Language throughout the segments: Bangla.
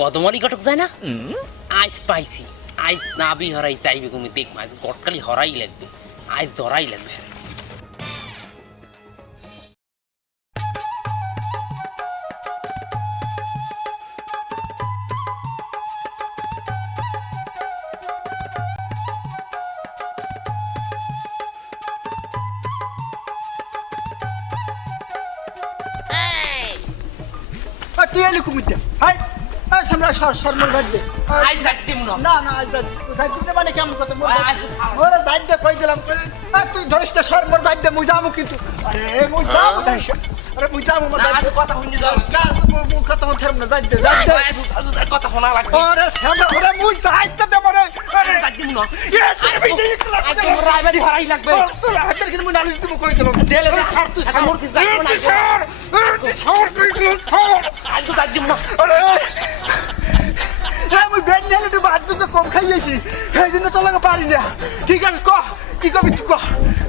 কদমলি ঘটক যায় না আইস পাইছি আইস নাবি হরাই চাইবে তুমি দেখ আজ গটকালি হরাই লাগবে আইস ধরাই লাগবে তুই এলি কুমিতে হাই সামনে শর্মা গাড়ি দে আইস দাঁড় দিম না না গাড়ি দিতে মানে কেমন কথা ওরা যাই দে কই দিলাম তুই ধরিস না শর্মা যাই দে মুই যাবো কিন্তু আরে মুই যাবো আরে মুই যাবো কথা শুনি দাও মুই কথা হচ্ছে না যাই দে কথা শোনা লাগবে আরে সামনে ওরে মুই যাই দে মরে আরে দাঁড় দিম না আজ রাইবাড়ি হরাই লাগবে তুই হাতের কিন্তু মুই নালিশ দিব কই দিলাম দেলে ছাড় তুই সামর কি যাবো না ছাড় কই দিলাম ছাড় আজ তো দাঁড় দিম না আরে হ্যাঁ মুই বেড নিয়ে একটু বাদ দিতে কম খাইয়েছি সেই জন্য তো লাগে পারি না ঠিক আছে ক কি কবি তুই ক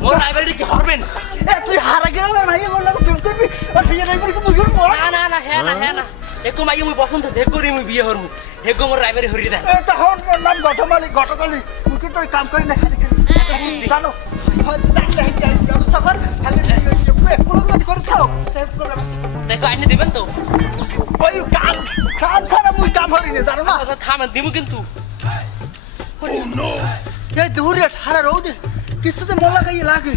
মোর রাইবাড়ি কি হরবেন তুই হারা গেল না ভাই মোর লাগে প্রেম করবি আর বিয়ে নাই করে মুই মর না না না হ্যাঁ না একো মাই মুই পছন্দ হে করি মুই বিয়ে হরমু হে গো মোর রাইবাড়ি হরি দা এটা হন মোর নাম ঘটকালি তুই কি তুই কাম করি না খালি জানো হয়তো জানলে এই ব্যবস্থা কর খালি প্রোগ্রাম করে থাও দেখো আইনে দিবেন তো ওই কাম ছাড়া মুই কাম হরি না জানো না থামেন দিমু কিন্তু এই দূরে ঠাড়া রোদে কিছুতে মোলা গাইয়ে লাগে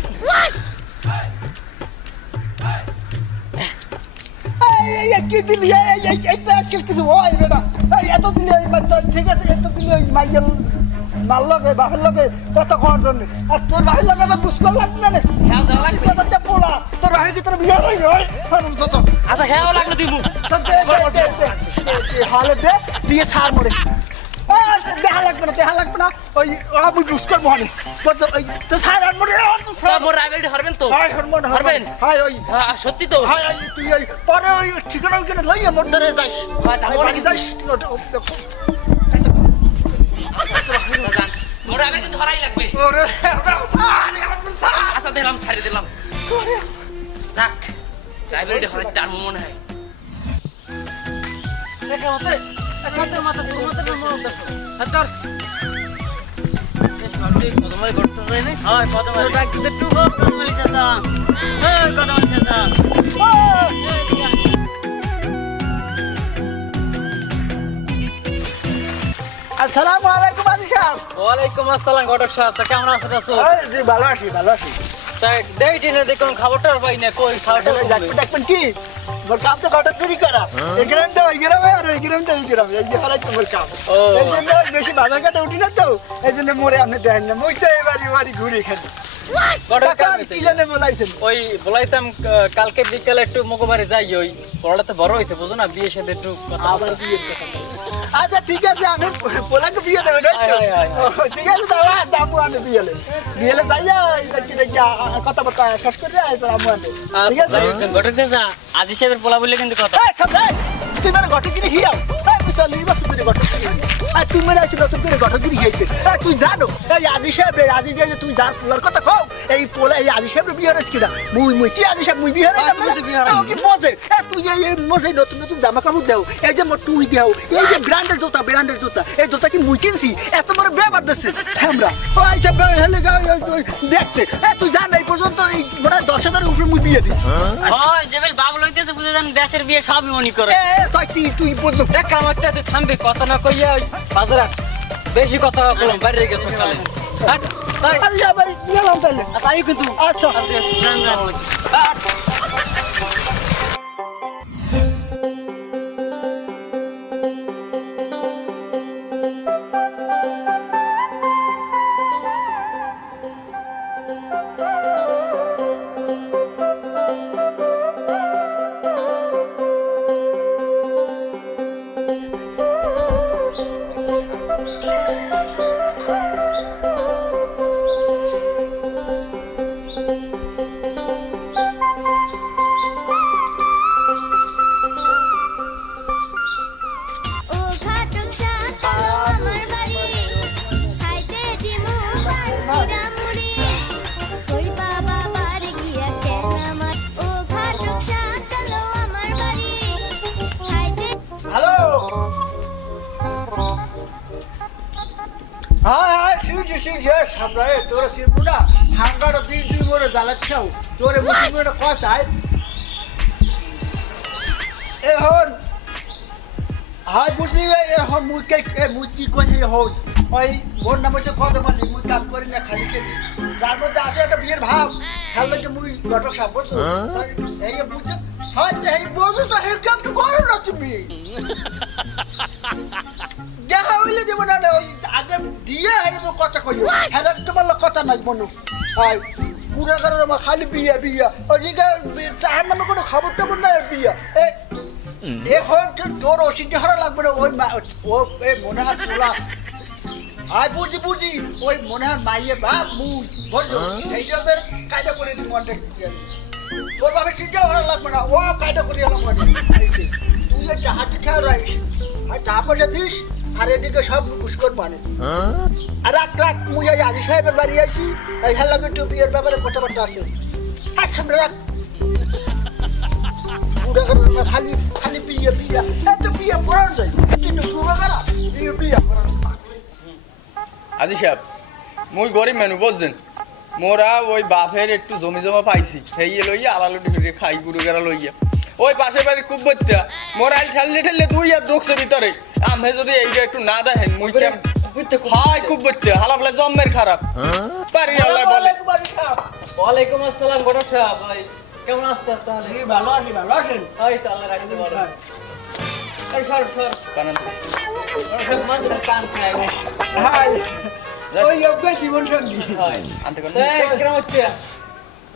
কি দিলি এইটা আজকাল কিছু হয় বেটা এত দিলি ঠিক আছে এত দিলি ওই মাইয়ের মাল লাগে বাপের লাগে কত খাওয়ার জন্য আর তোর বাপের লাগে আমার মুস্কল লাগবে না পোলা তোর বাপের কি তোর বিয়ে হয় আচ্ছা হ্যাঁ লাগলো দিমু হালে দে দিয়ে সার মরে দেখা লাগবে না ওই আমি মুস্কল মহানে তো সার আর মরে মোর রাইবাড়ি হরবেন তো হরবেন হাই ওই সত্যি তো হাই তুই ওই পরে ওই ঠিকানা ওইখানে লইয়া মোর ধরে যাস যাস মোর রাইবাড়ি কিন্তু হরাই লাগবে আচ্ছা দিলাম ছাড়ি দিলাম যাক রাইবাড়ি হরাই তার মনে হয় দেখে মতে সাতের মাথা তোর মাথা মনে দেখো হাতর সর্দি কদমাই করতে যায় না হয় কদমাই ডাক দিতে টুকো কদমাই চাচা এই কদমাই চাচা আসসালামু আলাইকুম আজি সাহেব ওয়ালাইকুম আসসালাম ঘটক সাহেব তা কেমন আছেন রাসূল জি ভালো আছি তাই দেইটি না দেখুন খাবারটা পাই না কই খাবারটা দেখবেন কি মোর কাম তো ঘটক করি করা এই গ্রাম তো ওই গ্রামে আর ওই গ্রাম তো এই গ্রামে এই যে হারাই তোমার কাম এই জন্য বেশি বাজার কাটা উঠি না তো এই জন্য মোরে আপনি দেন না মই তো এবারে ঘুরি খালি ঘটক কি জানে বলাইছেন ওই বলাইছাম কালকে বিকালে একটু মগবারে যাই ওই পড়াটা তো বড় হইছে বুঝো না বিয়ের সাথে একটু কথা আবার বিয়ের কথা আচ্ছা ঠিক আছে আমি পোলাকে বিয়ে দেবে না ঠিক আছে দাও যাবো আমি বিয়েলে যাইয়া কথাবার্তা শেষ করে আমি ঠিক আছে ঘটক চাচা আজি সাহেবের পোলা বললে কিন্তু কথা তুই মানে ঘটকিরি হিয়াও চল নিবাস আর তুমি মানে আছো নতুন করে ঘটকিরি হিয়াইতে তুই জানো এই আজি সাহেব আজি যে তুই যার পোলার কথা কও এই পোলা এই আজি সাহেবের বিয়ে হয়েছে কিনা মুই কি আজি সাহেব মুই বিয়ে হয় কি মজে তুই এই মজে নতুন জামা কাপড় দেও এই যে তুই দেও এই যে ব্র্যান্ডের জুতা এই জুতা কি মুই কিনছি এত বড় ব্যাপার দিচ্ছে আমরা ওই যে হেলে দেখতে তুই জান এই পর্যন্ত এই বড় 10,000 উপরে মুই বিয়ে দিছি হয় জেবেল বাবু লইতেছে বুঝে জান দেশের বিয়ে সবই মনি করে তুই বুঝলো দেখ আমার তো থামবে কথা না কইয়া ওই বাজারে বেশি কথা বললাম বাইরে গেছো কালে আচ্ছা ভাই গেলাম তাহলে আচ্ছা কিন্তু আচ্ছা বুঝেছি যে সামনে তোরা চিনবো না ঠান্ডাটা দিন মনে জ্বালাচ্ছাও তোরে মুসিবটা কথায় এখন হাই বুঝিবে এখন মুই কি কই হই ওই মোর নাম হচ্ছে কত মানে মুই কাম করি না খালি খেলি যার মধ্যে আসে একটা বিয়ের ভাব খেয়াল লাগে মুই ঘটক সাপ বলছো এই বুঝছো হয়তো এই বোঝো তো এই কাম তো করো না তুমি দেখা হইলে যে মনে হয় ওই আগে দিয়ে হাইব কথা কই হ্যাঁ তোমার কথা নাই মনে হয় কুড়া কারণ আমার খালি বিয়া বিয়া ওদিকে তাহার নামে কোনো খবর টবর নাই বিয়া এ হয়তো তোর অসিদ্ধি হারা লাগবে না ওই ও মনে হয় তোলা আয় বুঝি ওই মনে হয় মাইয়ের বাপ মুই বলছো সেই জন্য কায়দা করে দিই মনটা তোর বাপে সিদ্ধি হারা লাগবে না ও কায়দা করে আমার মনে তুই একটা হাতে খেয়াল রাখিস আর টাকা পয়সা দিস আর এদিকে সব ঘুষকর মানে আর রাত মুই আজি সাহেবের বাড়ি আসি এই হেলা কিন্তু বিয়ের ব্যাপারে কথাবার্তা আছে আর সামনে রাখ খালি খালি বিয়ে বিয়া এত বিয়ে পড়া যায় কিন্তু বিয়ে আজি সাহেব মুই গরিব মানুষ বুঝছেন মোরা ওই বাপের একটু জমি জমা পাইছি সেই লইয়া আলালুটি ফিরে খাই গুরু গেরা লইয়া ওই পাশে বাড়ি খুব বত্যা মোরা ঠেললে ঠেললে তুই আর দোকসে ভিতরে আমি যদি এইটা একটু না দেখেন মুই কেমন হাই খুব বত্যা হালাফলে জম্মের খারাপ পারি আল্লাহ বলে ওয়ালাইকুম আসসালাম ঘটক সাহেব ভাই কেমন আসতেছ তাহলে ভালো আছেন এই তো আল্লাহ রাখতে পারে এই সর কানন সব মাত্র কান খাই হাই ওই অজ্ঞ জীবন সঙ্গী হাই আনতে কোন এই কিরম হচ্ছে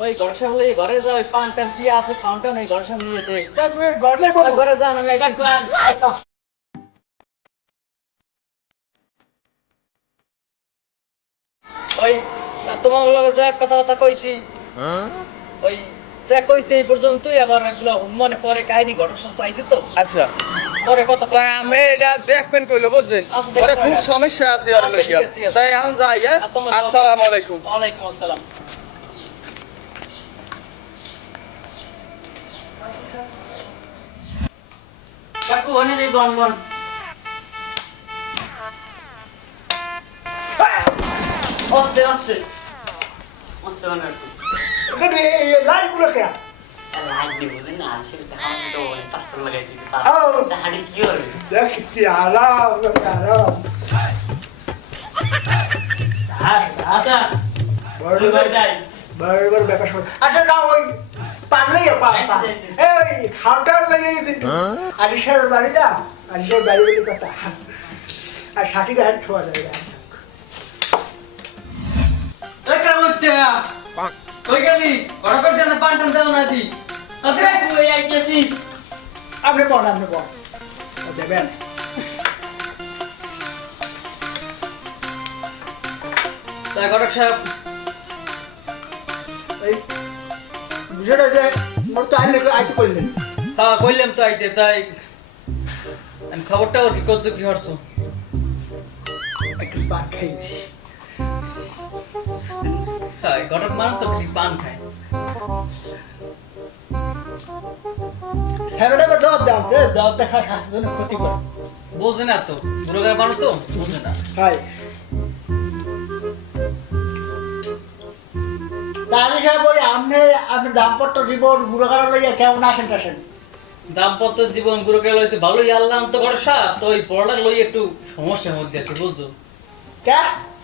ওই ঘর সামনে ঘরে যাও ওই পান টান কি আছে কাউন্টার ওই ঘর সামনে যেতে তারপরে ঘরে যান আমি আইছি ওই তোমার লগে যে কথা কইছি ওই যা কইছে এই পর্যন্তই আবার এগুলো মনে পরে কাহিনী ঘটনা সব আইছে তো আচ্ছা পরে কথা কয় আমি এটা দেখবেন কইলো বুঝছেন পরে খুব সমস্যা আছে আর লইয়া তাই এখন যাই আসসালামু আলাইকুম ওয়ালাইকুম আসসালাম কাকু ওনে দেই বন আস্তে আস্তে বানাই লাইটগুলো কে লাগবে বুঝেন না আসলে আমার তো পাথর লাগাই দিয়েছে তাহলে কি হবে দেখ কি আরাম আচ্ছা বড় ব্যাপার আচ্ছা না ওই পারলেই এই খাওয়াটার লাগে কিন্তু আরিশার বাড়ি না আরিশার বাড়ি বলে কথা আর 60 টাকা ছোঁয়া যাবে কই গেলি ঘর দেন পান টান দাও না দি আরে তুই আইতেছি আপনি বল দেবেন তাই ঘটক সাহেব এই বুঝে যে মোর তো আইতে করলেন হ্যাঁ কইলাম তো আইতে তাই আমি খবরটা ওর কি কত কি হরছো একটু পান খাই হ্যাঁ ঘটক মানুষ তো কি পান খায় সেভেন এবার জবাব দাঁড়ছে জবাব দেখা স্বাস্থ্যের জন্য ক্ষতিকর বোঝে না তো বুড়োগার মানুষ তো বোঝে না হাই রাজি সাহেব ওই আপনি দাম্পত্য জীবন বুড়োকাল লইয়া কেমন আসেন দাম্পত্য জীবন গুরুকে লইতে ভালোই আল্লাহ তো ঘর সাপ তো ওই পড়াটা লই একটু সমস্যার মধ্যে আছে বুঝছো কে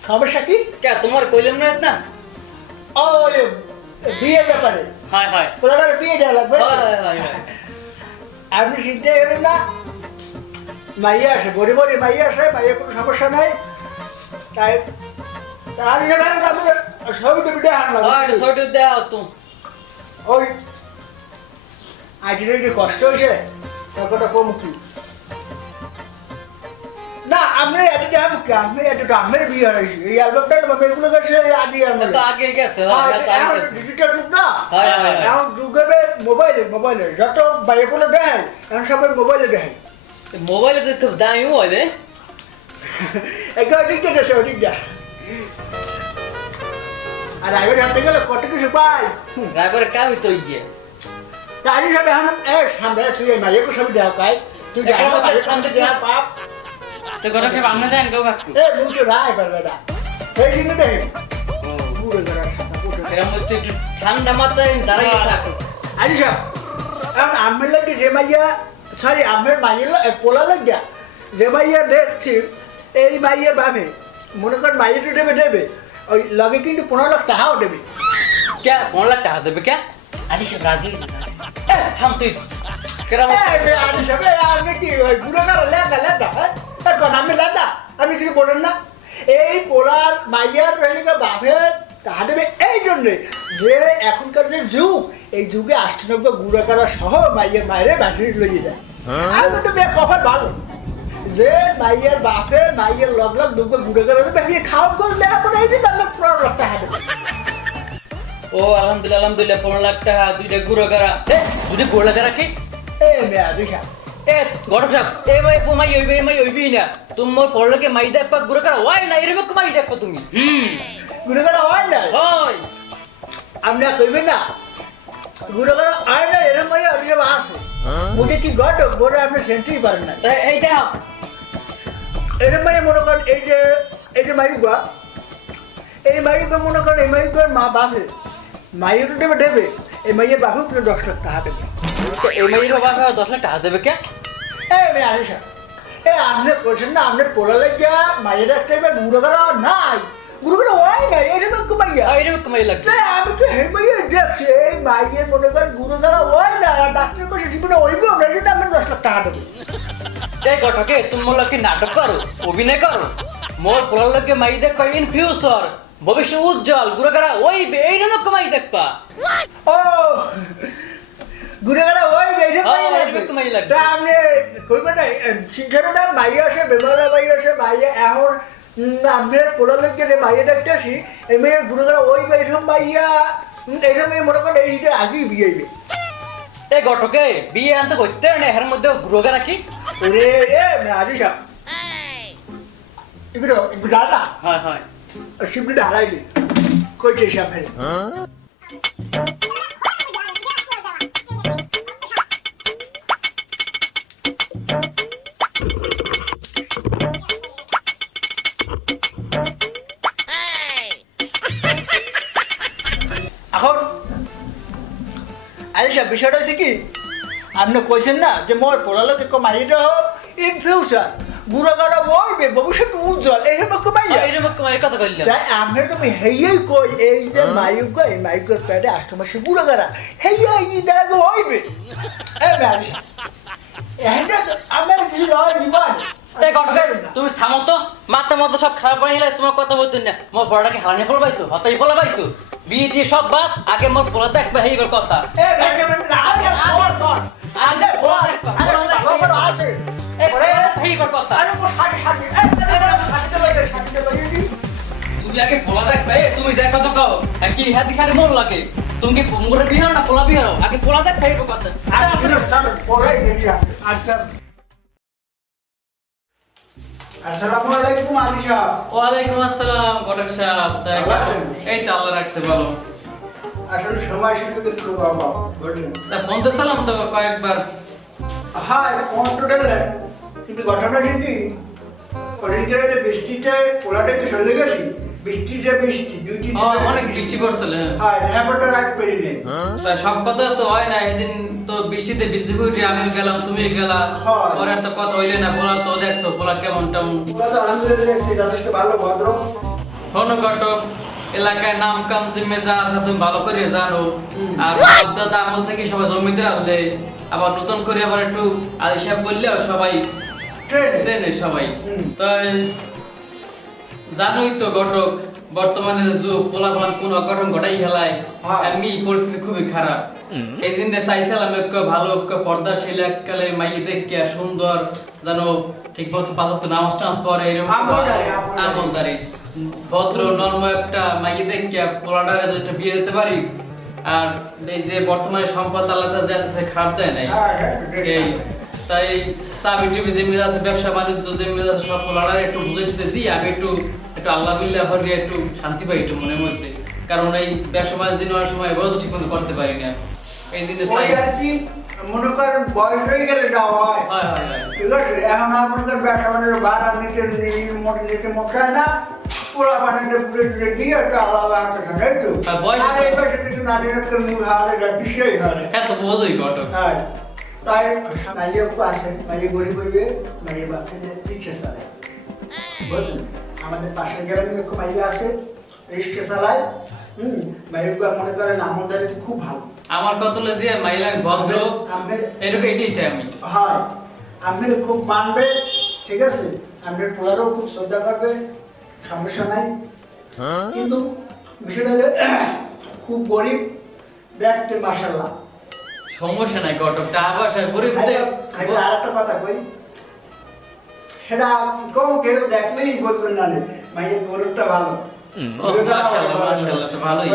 সমস্যা কি কে তোমার কইলাম না ও বিয়ের ব্যাপারে হায় পোলাটার বিয়ে দেওয়া লাগবে হায় আপনি চিন্তা করেন না মাইয়া আসে বড়ি মাইয়া আসে মাইয়া কোনো সমস্যা নাই তাই আমি ছবি টবি দেওয়া তো ওই আইটির যে কষ্ট হয়েছে ততটা কম কি না আপনি আপনি এটা আমের বিয়ে হয়েছে এই অ্যালবামটা এগুলো গেছে আগে তো আগে গেছে ডিজিটাল যুগ না এখন যুগ হবে মোবাইলে যত বাইকগুলো দেখায় এখন সবাই মোবাইলে দেখায় মোবাইলে তো খুব দামি মোবাইলে একবার ওদিকটা গেছে ওদিকটা আর ড্রাইভার হাতে গেলে কত কিছু পাই ড্রাইভারের কামই তো গিয়ে গাড়ি সব এখন সামনে তুই এই মাঝে সব দেওয়া পাই তুই ড্রাইভার দেওয়া পাপ তো ঘটক সাহেব আপনি দেন গো কাকু মুখে রায় পারবে না এই জিনিসটা পুরো যারা এরকম হচ্ছে একটু ঠান্ডা মাথায় দাঁড়াই থাকো। আরে সাহেব এখন আমের লাগে যে মাইয়া সরি আমের মাইয়ের পোলা লাগিয়া যে মাইয়া দেখছি এই মাইয়ের বামে মনে করেন মাইয়াটা দেবে ওই লগে কিন্তু 15 লাখ টাকাও দেবে কে 15 লাখ টাকা দেবে কে? আরে সব রাজি থাম তুই কেরাম আরে সাহেব আপনি কি ওই বুড়ো কারা লেদা এখন আমি লেদা আমি কিছু বলেন না এই পোলার মাইয়ার রহিলা বাপে টাকা দেবে এই জন্যে যে এখনকার যে যুগ এই যুগে 98 গুড়া কারা সহ মাইয়ের মায়েরে ব্যাটারি লইয়ে যায় আমি তো মেয়ে কপাল ভালো যে মাইয়ের বাপে মাইয়ের লগ লগ দুটো গুড়া কারা দেবে খাওয়া করলে এখন এই যে আমি 15 লাখ টাকা দেবে ও আলহামদুলিল্লাহ 15 লাখ টাকা দুইটা গুড়ো করা দুইটা গুড়ো করা কি এ মেয়ে আদিশা এ গড়ক সাহেব এ ভাই পোমাই হইবি না তোমার পড়লকে মাই দেখবা গুড়ো করা হয় না এরকম মাই দেখবা তুমি গুড়া কারা হয় না হয় আপনি কইবেন না গুড়া কারা হয় না এরকম মাইয়া অভিযোগ আছে মুখে কি ঘটক বলে আপনি সেন্ট্রি পারেন না এই দাও এরকম মাইয়া মনে করেন এই যে মাইগুয়া এই মাইগুয়া মনে করেন এই মাইগুয়ার মা বাপে মাইও তো দেবে এই মাইয়ের বাপেও কিন্তু 10 লাখ টাকা দেবে তো এই মাইয়ের বাবা 10 লাখ টাকা দেবে কে? এই মেয়ে আনিসা আপনি বলছেন না আপনার পোলা লাগিয়া মাইয়ের একটা গুড়ো করা নাই গুড়ো করা হয় না এরকম একটু মাইয়া এরকম কামাই লাগছে আমি তো হে মাইয়া দেখছি এই মাইয়ের মনে করেন গুড়ো করা হয় না ডাক্তার কাছে জীবনে ওইব আমরা যদি আপনার 10 লাখ টাকা দেবে এই গটকে তোমার লোকে নাটক করো অভিনয় করো মোর পোলার লোকে মাই দেখবা ইন ফিউচার ভবিষ্যৎ উজ্জ্বল গুড়ো করা ওইবে এইরকম কামাই দেখবা ও গুড়ো করা ওই বেজে এরকম কামাই লাগবে তা আপনি কইবেন না শিক্ষাটা মাইয়া আসে বেমালা মাইয়া আসে মাইয়া এখন আপনার পোলা লোককে যে মাইয়া দেখতে আসি এই মেয়ের গুড়ো করা ওই বেরম মাইয়া এইরকম মেয়ে মনে করেন এইটা আগেই বিয়ে হইবে এই গটকে বিয়ে আনতে করতে না এর মধ্যে গুড়ো করা কি ওরে এ আজিসা এগুলো দাদা হয় হয় শিবলিটা হারাইলি কইছে সামনে এখন আলিশা বিষয়টা হচ্ছে কি আপনি কইছেন না যে মোর পড়ালোকে মারিটা হোক ইন ফিউচার গুড়া গাড়া বইবে ভবিষ্যৎ উজ্জ্বল এইরকম কমাইয়া এইরকম কামাই কথা কইলা তাই আমি তুমি হেইয়াই কই এই যে মাইক এই মাইকের প্যাডে 8 মাসে গুড়া গাড়া হেইয়া ই দাগো হইবে এ মারিস এটা আমার কিছু লয় দিবান এই গটকে তুমি থামো তো মাথা মতো সব খারাপ হয়ে গেলে তোমার কথা বলতে না মোর বড়টাকে হারানি ফল পাইছো হতাই ফল পাইছো বিয়ে সব বাদ আগে মোর পোলা দেখবে হেইবার কথা এ ব্যাগে না আগে কর আগে পোলা দেখবা খবর আছে ওরে হেইবার কথা আরে মো সাথে সাথে সাথে লইলি তুমি আগে পোলা দেখবে তুমি যে কথা কও কি হাতি খারে মন লাগে তুমি কি মোরে বিয়ে না পোলা বিয়ে আগে পোলা দেখবে হেইবার কথা আর পোলাই দিয়া আজকে আসসালামু আলাইকুম আলিশা ওয়ালাইকুম আসসালাম গটক সাহেব এই তো আল্লাহ রাখছে ভালো আসলে সময় সুযোগ একটু বাবা বললেন তা ফোন তো সালাম তো কয়েকবার হ্যাঁ ফোন তো দিলেন কিন্তু ঘটনা কি ওদিনকে যে বৃষ্টিতে পোলাটাকে চলে গেছি বৃষ্টি দুই অনেক বৃষ্টি পড়ছিল হ্যাঁ হ্যাঁ রাখ পেরি নেই তা সব কথা তো হয় না এদিন তো বৃষ্টিতে ভিজে ভিজে আমি গেলাম তুমি গেলা পরে তো কথা হইলে না পোলা তো দেখছো পোলা কেমন তেমন পোলা তো আলহামদুলিল্লাহ দেখছি যথেষ্ট ভালো ভদ্র ঘটক এলাকায় নাম কাম জিম্মে যা আছে তুমি ভালো করে জানো আর দাদা আমল থেকে সবাই জমিতে রাখলে আবার নতুন করে আবার একটু আলি সাহেব বললে সবাই চেনে সবাই তো জানোই তো ঘটক বর্তমানে যে পোলাপান কোন অঘটন ঘটাই খেলায় এমনি পরিস্থিতি খুবই খারাপ এই জন্য চাইছিলাম একটু ভালো একটু পর্দাশীল এককালে মাই দেখে সুন্দর জানো ঠিক মতো পাঁচত্ব নামাজ টামাজ পরে এরকম আমলদারি ভদ্র নর্ম একটা মাই দেখে পোলাটারে যদি একটা বিয়ে দিতে পারি আর এই যে বর্তমানে সম্পদ আল্লাহ যাচ্ছে খারাপ দেয় নাই এই তাই চাবি টিভি যেমনি আছে ব্যবসা বাণিজ্য যেমনি আছে সব পোলাটারে একটু বুঝে টুঝে দিই আমি একটু আল্লাহ বিল্লাহ হলে একটু শান্তি পাই একটু মনের মধ্যে কারণ এই ব্যবসা বাণিজ্য নেওয়ার সময় এবারও ঠিক মতো করতে পারি না এই দিনে মনে করেন বয়স হয়ে গেলে যাওয়া হয় হয় হয় হয় ঠিক আছে এখন আপনাদের ব্যবসা বাণিজ্য ভাড়া নিতে মোট নিতে মশায় না পোলা বানাইতে পুরে টুরে দিয়ে একটা আলাদা একটা সঙ্গে একটু আর বয়স আর এই পাশে একটু নাটিনাটকের মূল হাওয়ার একটা বিষয় হয় হ্যাঁ তো বোঝই ঘটক হ্যাঁ তাই মাইয়ে আছে মাইয়ে গরিব হইবে মাইয়ে বাপকে রিক্সা চালায় বুঝলেন আমাদের পাশের গ্রামে এক মাইয়ে আছে রিক্সা চালায় মাইয়ে মনে করেন আমাদের খুব ভালো আমার কত যে মাইলা ভদ্র এরকম এটাই চাই আমি হয় আপনি খুব মানবে ঠিক আছে আপনার পোলারও খুব শ্রদ্ধা করবে সমস্যা নাই কিন্তু বিষয়টা হলো খুব গরিব দেখতে মাশাআল্লাহ সমস্যা নাই ঘটক টাকা পয়সা গরিব আর একটা কথা কই সেটা কম কেউ দেখলেই বুঝবেন না মাইয়ের গরিবটা ভালো মাশাআল্লাহ তো ভালোই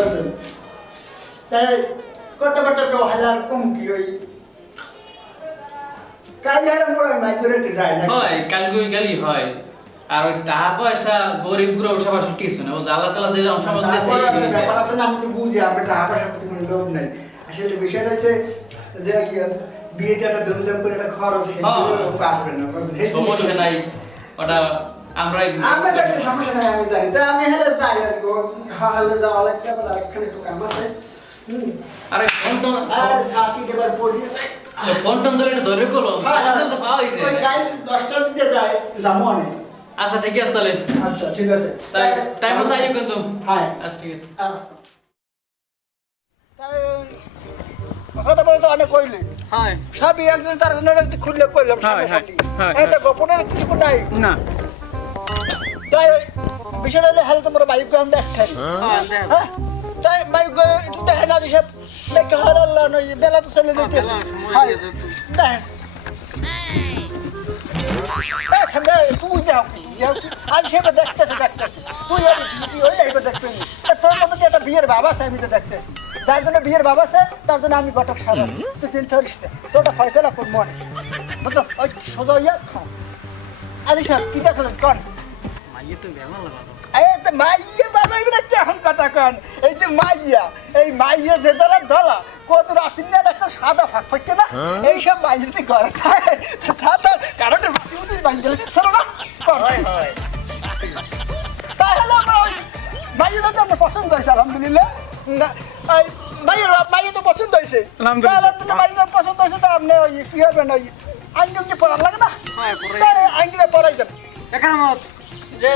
তাই কথাবার্তা তো হাজার কম কি ওই কাইলার মোড়ে মাইগ্রেটে যায় না হয় কালগুই গেলি হয় আর ওই টাকা পয়সা গরিব গুলো ওসব আসলে কিছু না ও আল্লাহ তাআলা যে সম্মান দিয়েছে ব্যাপার আছে না আমি তো বুঝি আমি টাকা পয়সা প্রতি কোনো লোভ নাই আসলে বিষয়টা হচ্ছে যে কি বিয়েতে একটা ধুমধাম করে একটা খরচ পারবে না সমস্যা নাই ওটা আমরাই আমার কাছে সমস্যা নাই আমি জানি তা আমি হেলে যাই আজকে হালে যাওয়া লাগবে বলে আরেকখানে একটু কাম আছে আরে ফোন আর সাথী দেবার পড়ি ফোন ধরে একটু ধরে কলো তো পাওয়া হয়েছে ওই গাইল 10টার দিকে যায় যাবো আমি আচ্ছা ঠিক আছে তাহলে আচ্ছা ঠিক আছে তাই টাইম মতো আইব কিন্তু হ্যাঁ আচ্ছা ঠিক আছে কথা বলতে অনেক কইলে হ্যাঁ সবই একজন তার জন্য খুললে কইলাম এটা গোপনের কিছু নাই না তাই বিষয়টা হলে হেলে তোমার বাইক গান দেখতে হ্যাঁ তাই বাইক একটু দেখে না দিছে দেখে হারাল্লা নয় বেলা তো চলে যেতেছে হয় দেখেন সামনে তুই যাও আজ সেটা দেখতেছে তুই ওই যাইবে দেখতে তোর মধ্যে যে একটা বিয়ের বাবা আছে আমি তো দেখতেছি যার জন্য বিয়ের বাবা আছে তার জন্য আমি ঘটক সারা তুই চিন্তা করিস তোটা ফয়সলা করবো মনে বুঝলো ওই সোজা ইয়া খাও আরে সাহেব কি দেখলেন কন মাইয়ে তো বেমাল বাবা এই তো মাইয়া বাজাইবে না কেমন কথা কন এই যে মাইয়া যে দলা কত রাত্রি না একটা সাদা ফাঁক পাচ্ছে না এইসব মাইয়াতে ঘরে খায় সাদা কারণের বাতি উঠে মাইয়া গেলে দিচ্ছিল না তাহলে আমরা ওই মাইয়াটা তো আপনার পছন্দ হয়েছে আলহামদুলিল্লাহ মাইয়া তো পছন্দ হয়েছে আলহামদুলিল্লাহ মাইয়া পছন্দ হয়েছে তা আপনি ওই কি হবে না ওই আইনটা কি পড়ার লাগে না আইনটা পড়াই যাবে এখানে মত যে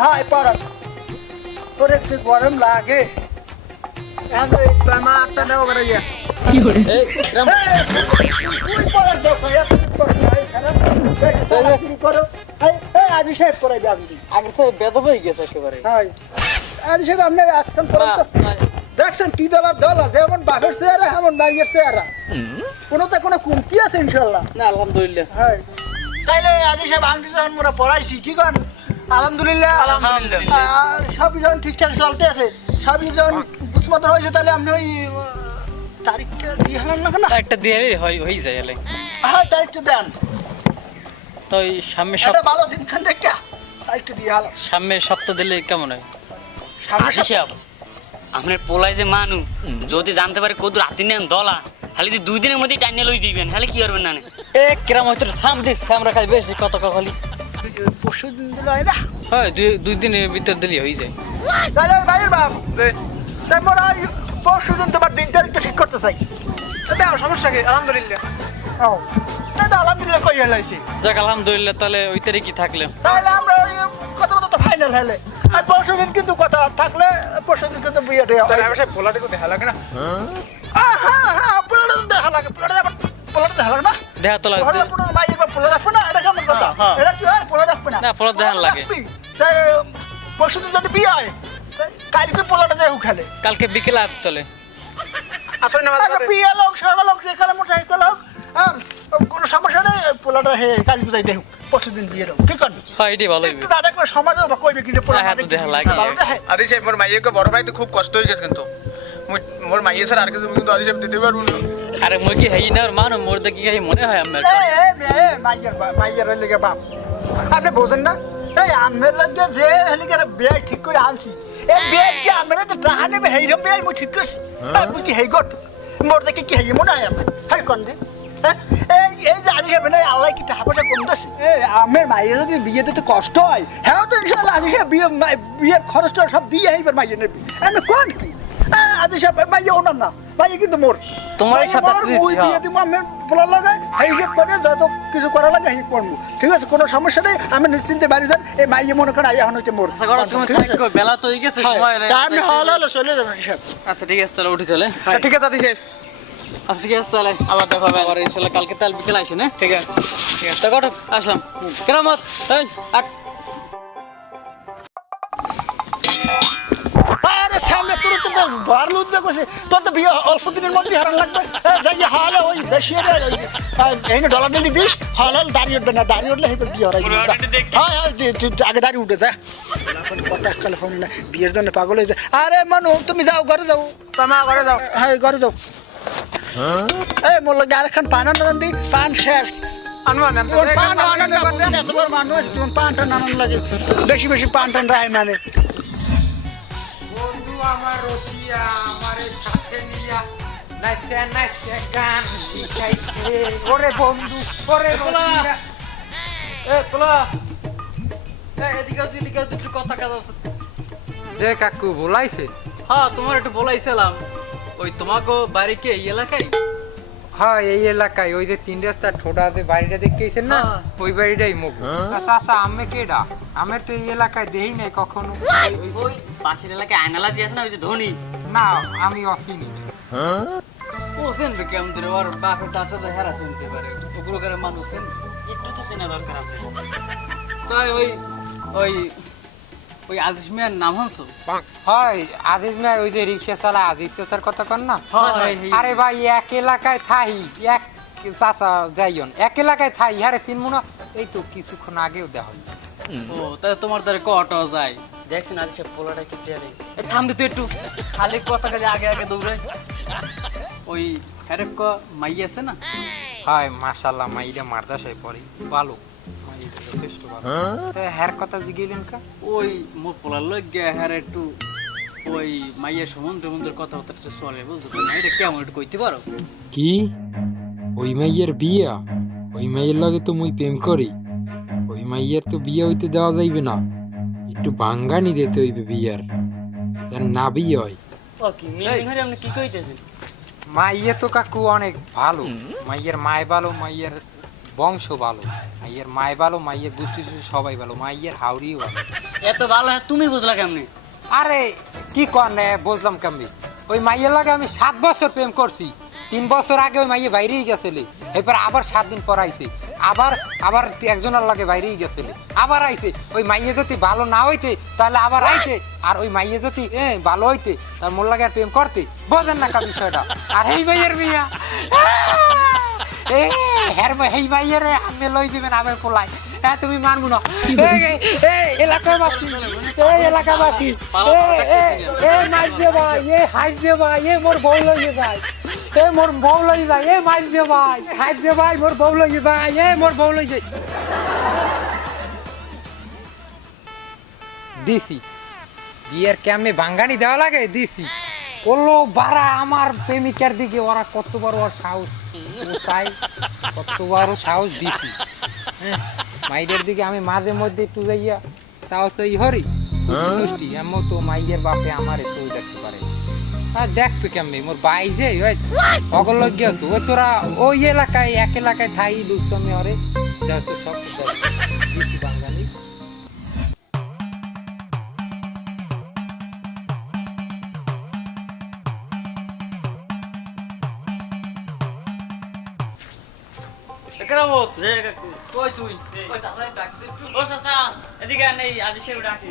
হ্যাঁ পড়ান তোর একটু গরম লাগে কি করে আজি সাহেব করাই যাবি আগে সে বেদ হয়ে গেছে একেবারে আজি সাহেব আপনি আজকাল দেখছেন কি দলা যেমন বাঘের চেহারা এমন বাইয়ের চেহারা কোনোতে কোনো কমতি আছে ইনশাল্লাহ না আলহামদুলিল্লাহ হ্যাঁ তাইলে আজি সাহেব আমি যখন মোরা পড়াইছি কি করেন আলহামদুলিল্লাহ সবই যখন ঠিকঠাক চলতে আছে সবই যখন বুঝমতন হয়েছে তাহলে আপনি ওই তারিখটা দিয়ে হলেন না কেন একটা দিয়ে হয়ে যায় এলে হ্যাঁ তারিখটা দেন তো এই সামনে এটা ভালো দিনখান দেখে তারিখটা দিয়ে হলাম সামনে সপ্তাহ দিলে কেমন হয় সামনে হিসাব আপনার পোলায় যে মানু যদি জানতে পারে কত রাতি নেন দলা খালি যদি 2 দিনের মধ্যে টাইনে লই যাইবেন তাহলে কি করবেন না এ কিরাম হয়তো থাম দিচ্ছে আমরা খালি বেশি কত খালি পরশু দিন দিল হয় না হয় দুই দিনের ভিতর দিলে হয়ে যায় তাহলে ভাইয়ের বাপ তাই মোরা পরশু দিন তোমার দিন তারিখটা ঠিক করতে চাই সমস্যা কি আলহামদুলিল্লাহ ও তাই তো আলহামদুলিল্লাহ কই হেলাইছি যাক আলহামদুলিল্লাহ তাহলে ওই তারিখই থাকলে তাহলে আমরা ওই কথা তো ফাইনাল হলে আর পরশু দিন কিন্তু কথা থাকলে পরশু দিন কিন্তু বিয়েটা পোলাটা তো দেখা লাগে না হ্যাঁ পোলাটা তো দেখা লাগে পোলাটা দেখা লাগে না দেখা তো লাগে মাইয়ের বা পোলা রাখবে না এটা কেমন কথা এটা কি হয় পোলা রাখবে না না পোলা দেখা লাগে তাই পরশু দিন যদি বিয়ে হয় কালকে পোলাটা দেখো খেলে কালকে বিকেলে আসতে চলে আসলে বিয়ে লোক সকাল লোক যেখানে মোটরসাইকেল হোক কোনো সমস্যা নেই পোলাটা হে কাজ বুঝাই দেখো পরশু দিন বিয়ে দেবো কি করেন হয় এটাই ভালো একটু দাদা করে সমাজও বা কইবে কিন্তু পোলা দেখা লাগে আদি সাহেব মোর মাইয়াকে বড় ভাই তো খুব কষ্ট হয়ে গেছে কিন্তু মোর মাইয়া স্যার আর কিছু কিন্তু আদি সাহেব দিতে পারবো না আরে মই কি হেই না মানো মোর দেখি কি মনে হয় আমার মাইয়ার লেগে বাপ আপনি বোঝেন না এই আমের লাগে যে হেলিকে বিয়ে ঠিক করে আনছি এই বিয়ে কি আমরা তো টাকা নেবে হেইরম বিয়ে মই ঠিক করছি বুঝি হেই গট মোর দেখি কি হেই মনে হয় আমার হাই কোন দিন এই যে আজিজ সাহেব না আল্লাহ কি টাকা পয়সা কম দিচ্ছে আমার মাইয়া যদি বিয়ে দিতে কষ্ট হয় হ্যাঁ তো ইনশাআল্লাহ আজিজ সাহেব বিয়ের খরচটা সব দিয়ে এইবার মাইয়া নেবে আমি কোন কি আজিজ সাহেব মাইয়া ওনার না মাইয়া কিন্তু মোর তোমার সাথে ওই বিয়ে দিব আমি বলা লাগে এই হিসেব করে যত কিছু করা লাগে এই করবো ঠিক আছে কোনো সমস্যা নেই আমি নিশ্চিন্তে বাড়ি যান এই মাইয়া মনে করেন আইয়া হচ্ছে মোর তুমি থাকো বেলা তো হয়ে গেছে সময় নেই আমি হলো চলে যাবেন সাহেব আচ্ছা ঠিক আছে তাহলে উঠি চলে ঠিক আছে আদি সাহেব আচ্ছা ঠিক আছে তাহলে আবার দেখা হবে আবার ইনশাআল্লাহ কালকে তাহলে বিকেল আসেন হ্যাঁ ঠিক আছে তা কত আসলাম কেরামত এই আট আরে সামনে তোর তো বার লুদবে কইছে তোর তো বিয়ে অল্প দিনের মধ্যে হারান লাগবে যাই হালে ওই বেশি এই না ডলার দিলি দিস হালাল দাঁড়িয়ে উঠবে না দাঁড়িয়ে উঠলে হেবে বিয়ে হারাই হ্যাঁ আগে দাঁড়িয়ে উঠে যা এখন কথা কাল হল না বিয়ের জন্য পাগল হয়ে যায় আরে মানু তুমি যাও ঘরে যাও তোমার ঘরে যাও হ্যাঁ ঘরে যাও এই মোর লাগে আরেকখান পান আনন্দ দি পান শেষ পান আনন্দ তোমার মানুষ তোমার পানটা আনন্দ লাগে বেশি বেশি পান টান রায় মানে বন্ধু আমার রসিয়া আমারে সাথে নিয়া নাচে নাচে গান শিখাইছে ওরে বন্ধু ওরে রসিয়া এ পোলা এদিকে একটু কথা কাজ আছে দে কাকু বলাইছে হ্যাঁ তোমার একটু বলাইছিলাম ওই তোমাকে বাড়ি কে এই এলাকায় হ্যাঁ এই এলাকায় ওই যে 3 রাস্তা ঠোঁটা আছে বাড়িটা দেখতেছেন না ওই বাড়িটাই মুখ আচ্ছা আমি কেডা আমি তো এই এলাকায় দেই নাই কখনো ওই পাশের এলাকায় আয়নালা যে আছে না ওই যে ধনী না আমি অচিনি ও চিনবে কেমন ধরে ওর বাপের টাটা তো হেরা চিনতে পারে ওগুলো করে মানুষ চিন একটু তো চেনা দরকার আপনার তাই ওই ওই ওই আজিজ মিয়ার নাম হনছো হয় আজিজ ভাই ওই যে রিক্সা চালা আজিজ চাচার কথা কন না আরে ভাই এক এলাকায় থাই এক চাচা যাইন এক এলাকায় থাই আরে 3 মুনা এই তো কিছুক্ষণ আগেও দেখা হল ও তাহলে তোমার দ্বারা কটা যায় দেখছেন আজ সব পোলাটা কি প্লেয়ারে থামবি তুই একটু খালি কথা খালি আগে আগে দৌড়ে ওই হ্যারেক মাই আছে না হয় মাশাআল্লাহ মাইরা মারদাসায় পড়ি ভালো মাইরা যথেষ্ট ভালো তো হ্যার কথা জিগেলেন কা ওই মোর পোলার লগে হ্যার একটু ওই মাইয়ের সমুদ্রের কথাবার্তা একটু চলে বুঝছো না এটা কেমন একটু কইতে পারো কি ওই মাইয়ের বিয়া ওই মাইয়ের লগে তো মুই প্রেম করি ওই মাইয়ের তো বিয়ে হইতে দেওয়া যাইবে না একটু বাঙ্গানি দিতে হইবে বিয়ার যেন না বিয়ে হয় ও কি মিলন হরে আপনি কি কইতেছেন মাইয়ে তো কাকু অনেক ভালো মাইয়ের মায় ভালো মাইয়ের বংশ ভালো মাইয়ের মায় ভালো মাইয়ের গোষ্ঠী সবাই ভালো মাইয়ের হাওড়িও ভালো এত ভালো তুমি বুঝলা কেমনে আরে কি কন বুঝলাম কেমনি ওই মাইয়ের লাগে আমি 7 বছর প্রেম করছি 3 বছর আগে ওই মাইয়ে বাইরেই গেছিলে এরপর আবার 7 দিন পর আইছে আবার একজনের লাগে বাইরেই গেছিলে আবার আইছে ওই মাইয়ে যদি ভালো না হইতে তাহলে আবার আইছে আর ওই মাইয়ে যদি ভালো হইতে তার মোর লাগে আর প্রেম করতে বোঝেন না কা বিষয়টা আর এই মাইয়ের বিয়া হেই মাইয়ের আমি লই দিবেন আমার পোলাই হ্যাঁ তুমি মানবো না এলাকাবাসী এলাকাবাসী মাইর দে ভাই হাইট দে ভাই মোর বউ লইয়ে ভাই মোর বউ লই যায় মাইর দে ভাই হাইট দে ভাই মোর বউ লইয়ে ভাই মোর বউ লই যায় দিছি বিয়ের কেমনে বাঙ্গানি দেওয়া লাগে দিছি করলো বারা আমার প্রেমিকার দিকে ওরা কতবার ওর সাহস চাই কতবার সাহস দিছি মাইদের দিকে আমি মাঝে মধ্যে একটু যাইয়া সাহস হরি মিষ্টি এমন তো মাইয়ের বাপে আমার একটু দেখতে পারে আর দেখবে কেমনি মোর বাই যে অগল গিয়ে তো ওই তোরা ওই এলাকায় এক এলাকায় থাই দুষ্টমি হরে যেহেতু সব দিছি বাঙালি কেরামত যে কাকু কই তুই ওই চাচাই ডাকতে একটু ও চাচা এদিকে নেই আজ সে ডাকি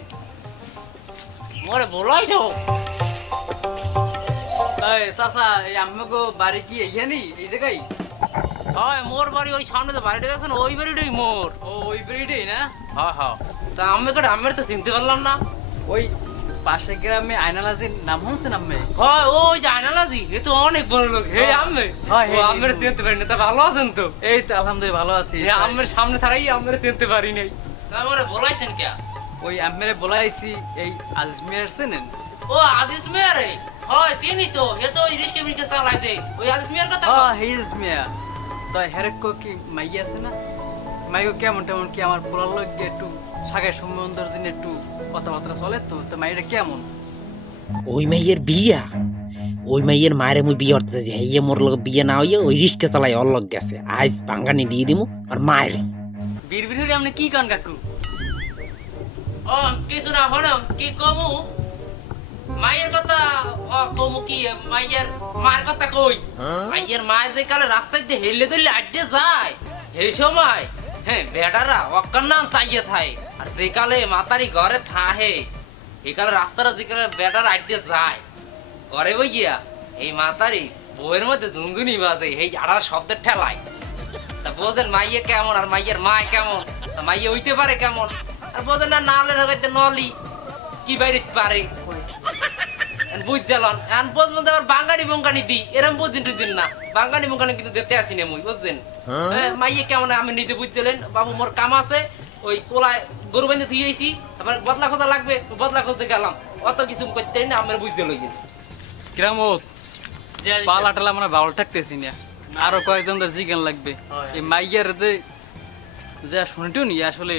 মোরে বলাই তো এই চাচা এই আমাগো বাড়ি কি এইখানে এই জায়গায় হয় মোর বাড়ি ওই সামনে যে বাড়িটা দেখছেন ওই বাড়িটাই মোর ও ওই বাড়িটাই না হ্যাঁ হ্যাঁ তা আমি তো চিনতে পারলাম না ওই পাশে গ্রামে আয়নালাজির নাম হচ্ছে নামে হয় ওই যে আয়নালাজি এ তো অনেক বড় লোক হে আমি আমার চিনতে পারি না তা ভালো আছেন তো এই তো আলহামদুলিল্লাহ ভালো আছি আমার সামনে থাকাই আমার চিনতে পারি নাই তা আমারে বলাইছেন কে ওই আমেরে বলাইছি এই আজমির চেনেন ও আজিজ মিয়া রে হয় চিনি তো হে তো ওই রিস্কে মিস্কে চালাই দেয় ওই আজিজ মিয়ার কথা হ্যাঁ হি ইজ মিয়া তো হেরেক কি মাইয়া আছে না মাইও কেমন টেমন কি আমার পোলার লোক একটু সাগাই সম্বন্ধের জন্য একটু কথাবার্তা চলে তো তো মাইটা কেমন ওই মাইয়ের বিয়া ওই মাইয়ের মায়ের মুই বিয়ে করতে চাইছি হেয়ে মোর লগে বিয়ে না হইয়া ওই রিস্কে চালাই ওর লগ গেছে আজ ভাঙ্গানি দিয়ে দিমু আর মায়ের বীর বীর হরে আপনি কি কান কাকু ও কিছু না হন কি কমু মায়ের কথা ও কমু কি মায়ের মায়ের কথা কই মায়ের মায় যে কালে রাস্তায় দিয়ে হেলে দিলে আড্ডে যায় এই সময় হ্যাঁ বেটারা অক্কার নাম চাইয়ে থাকে আর যে কালে মাতারি ঘরে থাহে এই কালে রাস্তাটা যে কালে বেটার আড্ডে যায় ঘরে বইয়া এই মাতারি বইয়ের মধ্যে ঝুনঝুনি বাজে এই আড়ার শব্দের ঠেলায় তা বোঝেন মাইয়ে কেমন আর মাইয়ের মায় কেমন তা মাইয়ে হইতে পারে কেমন আর বোঝেন না নালে ঢাকাইতে নলি কি বাইরে পারে বুঝছিলাম এখন বুঝবেন আবার বাঙ্গানি বঙ্গানি দি এরম বুঝিন টুঝিন না বাঙ্গানি বঙ্গানি কিন্তু দেখতে আসি না মুই বুঝছেন মাইয়ে কেমন আমি নিজে বুঝছিলেন বাবু মোর কাম আছে ওই পোলায় গরু বান্ধে ধুয়ে আইছি আবার বদলা খোঁজা লাগবে বদলা খুঁজতে গেলাম অত কিছু করতে না আমার বুঝতে লই গেছে কিরামত পালা টালা মানে ভালো থাকতেছি না আরো কয়েকজন জিজ্ঞান লাগবে এই মাইয়ার যে যা শুনতেও নি আসলে